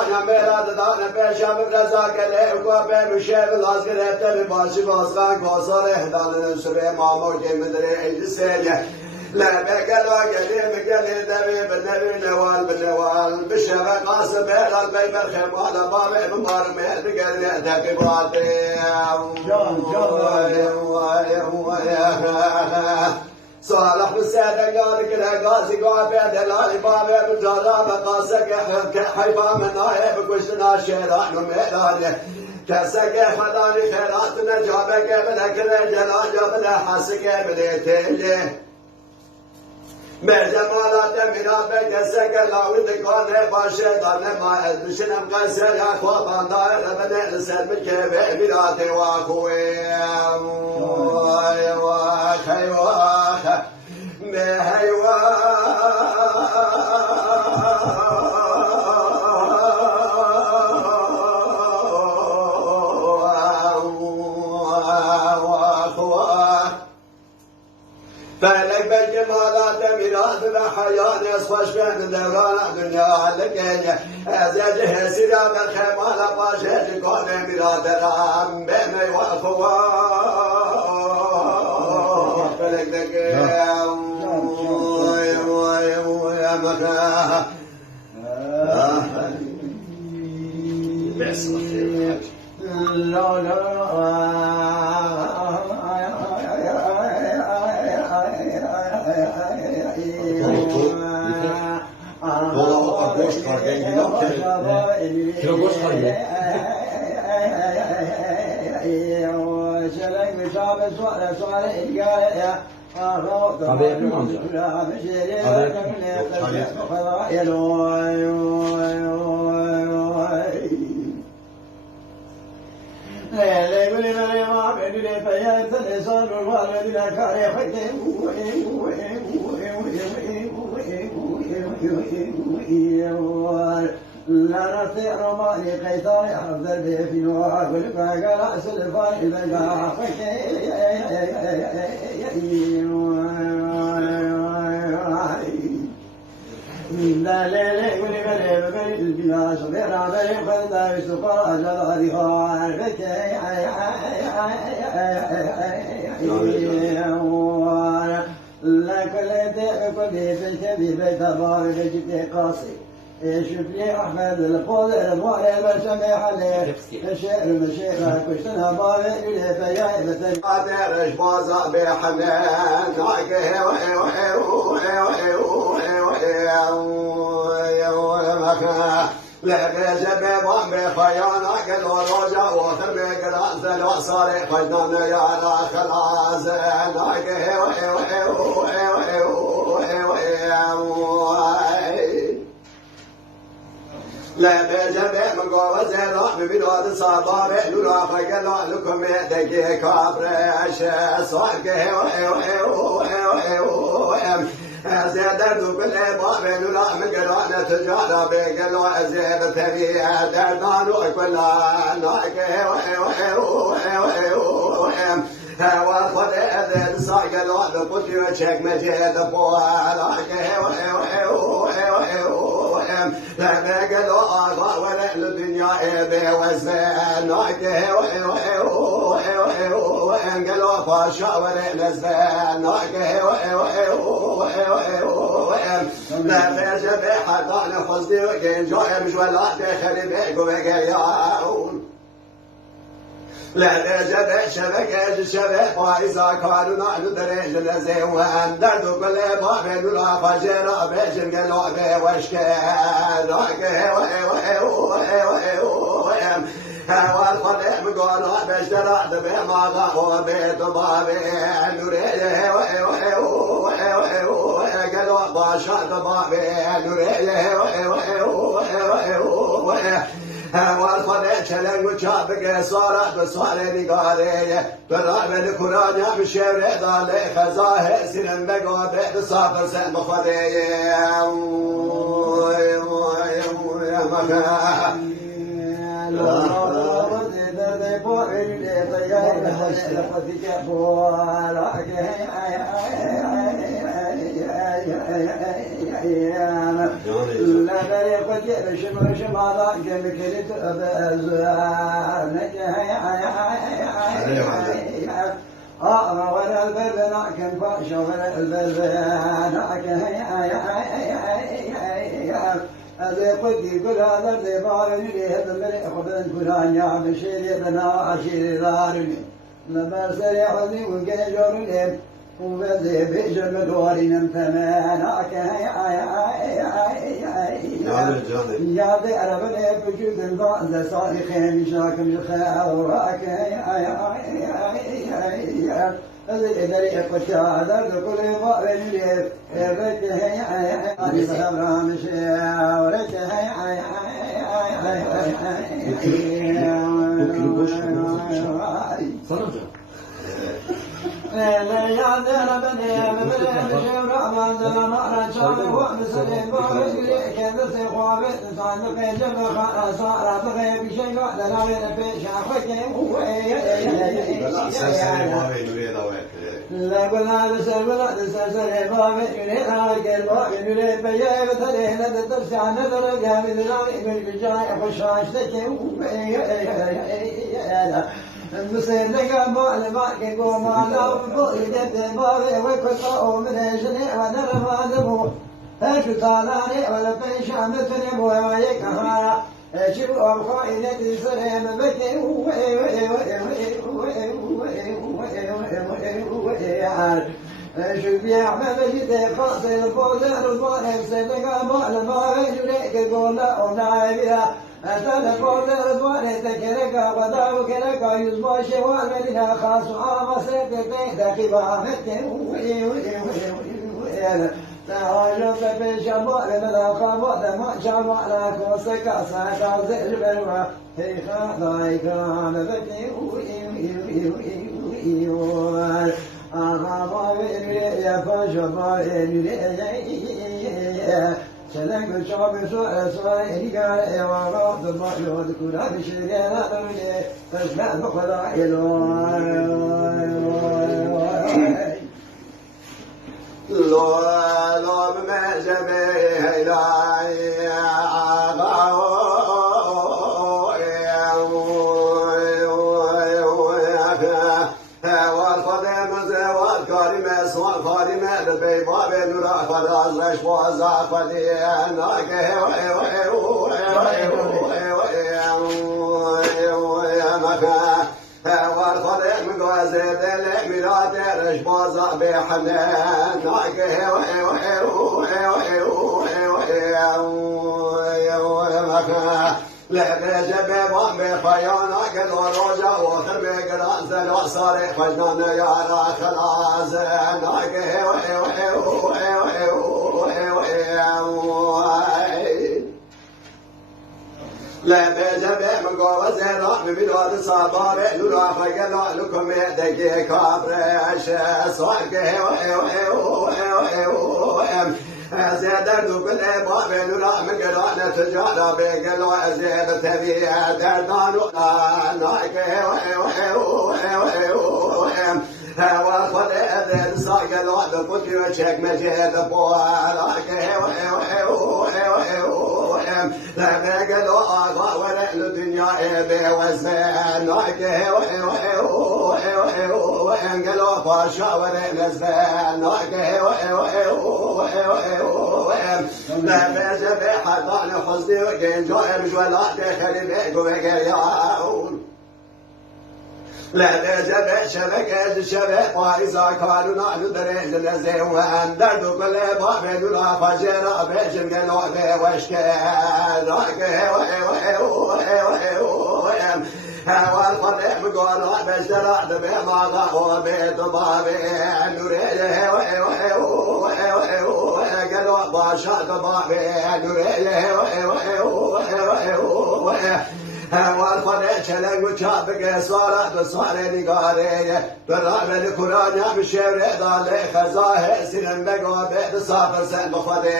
دانا میرا دانا پیشم رزاق له کو به میشه لاز گرفته باشی بازگان کوسار هدال نشره مامو که مدره اجسه لا بقلا قليم قلي دبي بالنبي نوال بالنوال بشبه قاسم بير البيبر خمال بابي بمار مهل بقلي دبي براتي صالح بالسادة قال كده قاسي قابي دلالي بابي بجالا بقاسك حيفا من نايب بكوشنا شيران وميلاني كسك خداني خيراتنا جابك بلكنا جلا جابنا حسك بليتي مجمالات میرا بگسه که لاوی دکانه باشه دانه ما بشنم قصر یا خوابان داره بده سر میکه به میرات واقوی وای وای وای نه فلك بالجمالات ميراث الحياة يصفش بين دوران الدنيا لكن أزيد هسيرا بالخمال باشا تكون ميراث الرام بما يوافوا فلك لك يا مكان بس لا Abi yapayım amca. لا نطيع مالي قيثار أفضل به في نوع والفاق رأس الفان البقاء لا لا لا ولي بلي بلي البلا صبر على خلدا يسقى على ظهرها بك لا كل ده كل ده بيت بار بيت قاصي شوف لي احمد الفضل الوالد بسمح عليه الشعر مشيخه كشتنا بارئ لي فيا مثل قادر اشباز بحنان ناقه وي وي وي وي وي مكان لا بجب بام بخيانا قل وروجا وخر بقراز لو صار فجنان يا خلاص ناقه وي وي وي وي لا بجب من قوة زيرا ببلاد صبار لولا فقلا لكم يدك كابر عشاء صارك زيادة بكل باب لولا من قرانة تجارة بقلوا زيادة تبيع دردان وكلا ناك والخد ذي صاقلوا بقتي وشك مجيد بوالك لا بقلوا آغا ولا الدنيا إبه وزبانك قلوا فاشا ولا نزبانك لا بجب حضان خصدي وكين جاي مش ولا تخري بيكو بقياون لا بجب شبكة شبك وإذا كانوا نحن دريج نزيوان دردو كل باب نلا فجر بيجن قلوا بوشكال والخليم قالوا بشترى بما غابوا بيت بابي نريده قالوا باشا بابي نريده والخليم شلن وشابك صارت بصاري نقاري برابع الكرانيا بشير ضالي خزاه سنن بقوا بيت صافر سن بخدي يا مكان لا بريق جيب شمر شمالا جيب كلت أبزانك ولا البلبنا كم فاشا ولا البلبنا هذا قدي كل هذا الدبار اللي هذا الملك خبز كلان يا بشير بنا عشير دارني لما سريع ذي وقال جورني وبذي بيجر مدورين ثمانك يا ذي أربني بجود البعض صالحين شاكم الخاوراك هذي إدري قتادر كل ضارن لي بيته هي سلام شاورته لا يعذر بني ببلد شورا ما زال مرة شام ومسلم بارجلي كذا سيخواب صادق جبخ صار بغي بشيء لا غير في شاخك لا بلا بسر بلا بسر بابي يريد هاك البابي يريد بيا بثري لا ترجع نظر يا من لا من بجاي خشاش تكي المسير لقى مال باقي قوما لا بقيت بابي وكسر من اجلي وانا ما دبو ايش طالعني ولا في شامتني ابوي ويكهارا شوف خاينة سلام بكي شوف يا عم بجد خاص الفوز الرضوان سيدك مال ما يجريك قولا ونايبيا أتانا قول الرضوان تكرك غدا وكرك يزبا شوال مدينة خاص عام سيدك دقيبا تعالوا في شمال من الخبر ما شمال كوسك ساعة زلوا في خاطري كان بكي أغام يا فشفا سلام شعب سؤال سؤال قال يا رب ما يذكر هذا الشيء لا تريد فاسمع بخلا لو بمجمع إلهي والخادمة بالبيضاء بالنور خلاص رش وزع فديناك والخادم من غازة الأميرات رش وزع بحنانك لا بجب ما بخيانا قد ورجع وخر بقران زل صارخ فجنان يا را خلاص ناك لا بجب من قوة زراء ببلاد صبار لولا خيال لكم يدك كابرش صارك زيادة كل باب نرى من قرانة تجارة بقلوا زيادة تبيع دردان نايك والخليد صاق الوعد قلت وشك مجيد بوالك لا بقلوا آغا ورحل الدنيا بوزن نايك قلوا فاشا ورحل الزن نايك لا بجب حضان حزني وكين جائر ولا دخل بيك وقياون لا بجب شبكة شبك وإذا كانوا نحن دريج نزي وأندرد كل باب نرى فجر بيجن قلوا بوشكين والخليم قولوا بشترعت بما ضعوا بيت بابي نريده قالوا باشا بابي نريده والخليل شلق وشابك صارت صارني قاري بالرعب الكران يا بشير ضالي خزاه سنن بقوا بيت صافر سن بخدي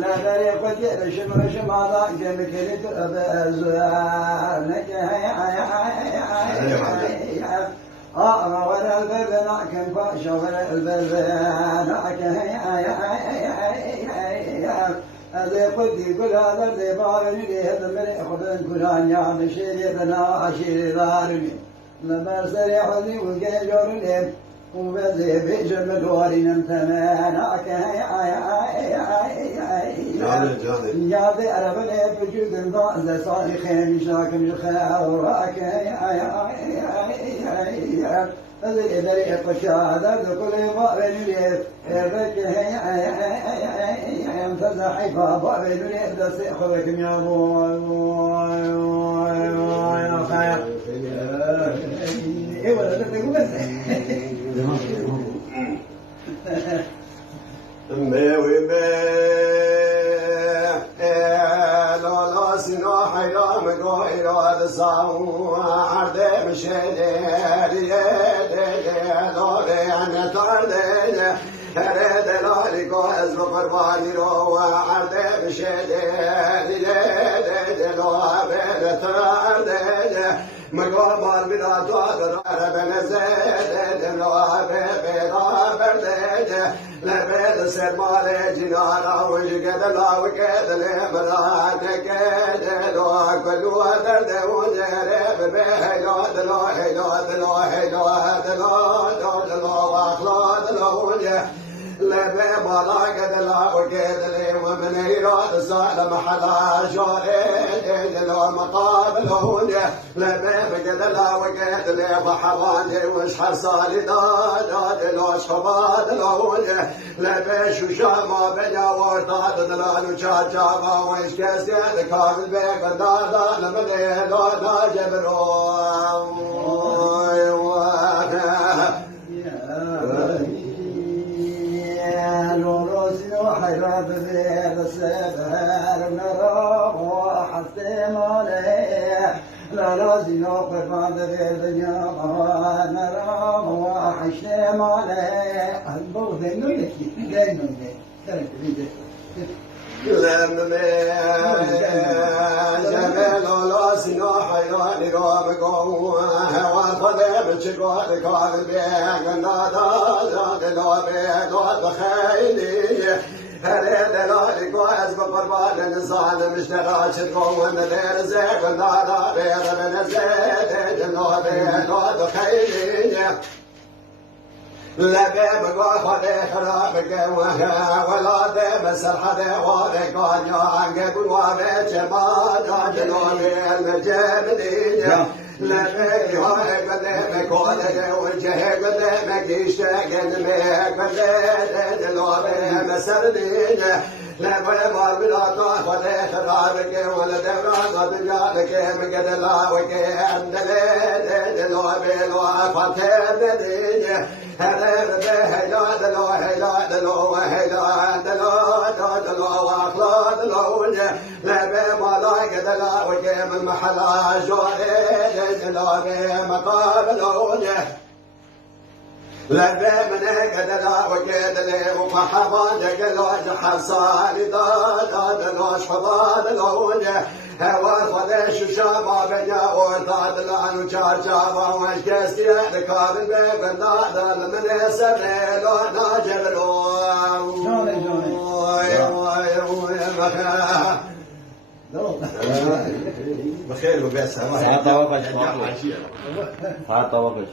لا طريق جل شمر شمالا جمكلت أبازوانك ولا البلبنا كن باشا ولا البلبنا هذا قدي كل هذا اللي بارني هذا اللي خدن كلان يا مشير بنا عشير دارني لما سريع لي وجاي جورني وبزي بيجر مدوري نمتمانا يا ذي أربني بجود الضاء صالحين شاكم شخاوراك هذا الإداري قشادة كل ما بيني رك ينفزع بابا بيني بس يأخذك يا يا خير إيه ولا تقول بس مقامر بلا دار بنزيد لبيد سرمال جنارا وجقد لا وقد لمراد قد لو كلو درد وجرب بهلو دلو هلو دلو هلو دلو دلو واخلو دلو لبي بالا قد لا وقد لي ومن يراد سالم حدا شوري لو مقابل لبي قد لا وقد لي وحواني وشحر صالي داد لو شخباد لو لبي شو شاما بلا ورطاد دلال وشاجابا وش كسيد كامل بيك دادا لمن لو ناجبرو حيرات في السبهر نروح وحسيم عليه لا لازم نوقف عند في الدنيا نروح وحسيم عليه البغض نولك دايما جمال لاسنا حيران رامكم وفضل شكوى كان بيك نادا لا بيك بخيلي هريد لالك وعزب قربان النصان مشترى شكوى ومدير زيك نادا بيك من الزيت لا بيك بخيلي لبيب وخذ خرابك ولا دم سرحد وبكان يعنقب وبيت ما جلوني المجابدين لبيب هاي قدامك ولد وجه قدامك يشتاق الميك بديد لوني مسردين لبيب البلاطة خذ خرابك ولا دم قدامك مقد لا وكيان دليل لبيب وفتح هلا بهلا دلو هلا دلو هلا دلو دلو واخلا دلو لا بملاك دلا وكيم المحلا جوهي دلو بمقابل لا بمنك دلا وكيدلي ومحبان دلو حصان دلو شحبان دلو هوا خدش شما بيا ورد لانو جاجا وش كستي لكابل بغدا من سبلو ناجبلو بخير وبس ساعة طوقش